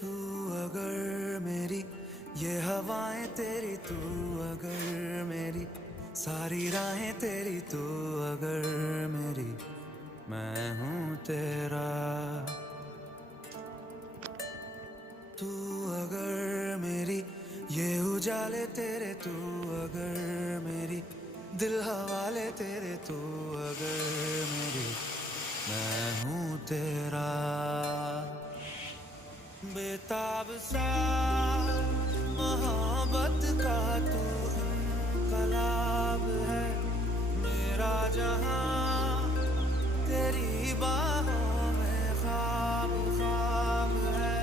तू अगर मेरी ये हवाएं तेरी, तू अगर मेरी सारी राहें तेरी, तू अगर मेरी मैं हूँ तेरा। तू अगर मेरी ये उजाले तेरे, तू अगर मेरी दिल हवाले तेरे, तू अगर मेरी मैं हूँ तेरा। बेताब सा मोहब्बत का तू इनकलाब है, मेरा जहां तेरी बाहों में ख्वाब ख्वाब है।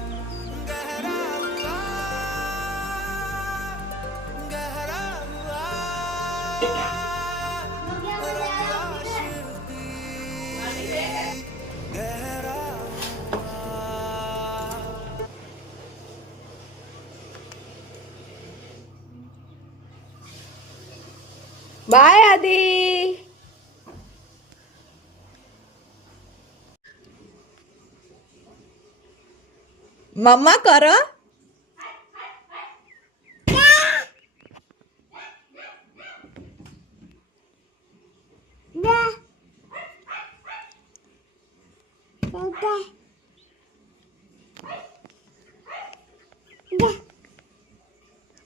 गहरा हुआ, गहरा हुआ रंग आशिकी, गहरा हुआ। बाय आदि। मम्मा करो।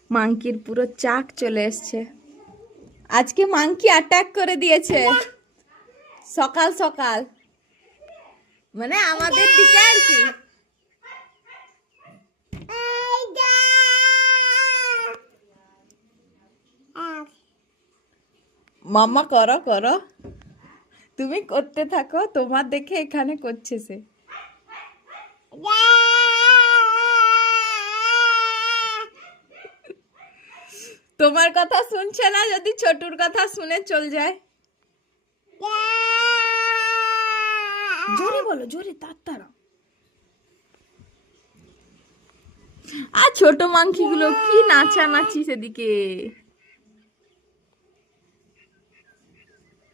মাংকির পুরো চাক চলে এসছে। আজকে মাংকি অ্যাটাক করে দিয়েছে সকাল সকাল, মানে আমাদের দিকে আর কি। মাম্মা করো করো, তুমি করতে থাকো, তোমার দেখে এখানে করছে সে। তোমার কথা শুনছে না, যদি ছোটুর কথা শুনে চল যায়। জোরে বলো, জোরে, তাড়াতাড়ি। আর ছোট মাংকি গুলো কি নাচানাচি সেদিকে।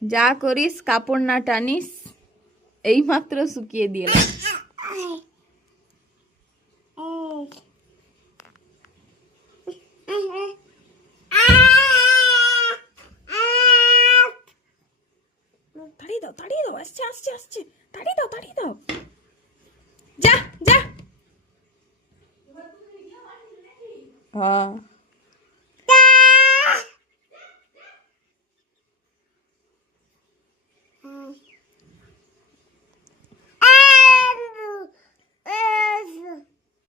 যা করিস কাপড় না টানিস, এই মাত্র শুকিয়ে দিলাম। তাড়িয়ে দাও, আসছে আসছে আসছে, তাড়িয়ে দাও তাড়িয়ে দাও। যা যা। হ্যাঁ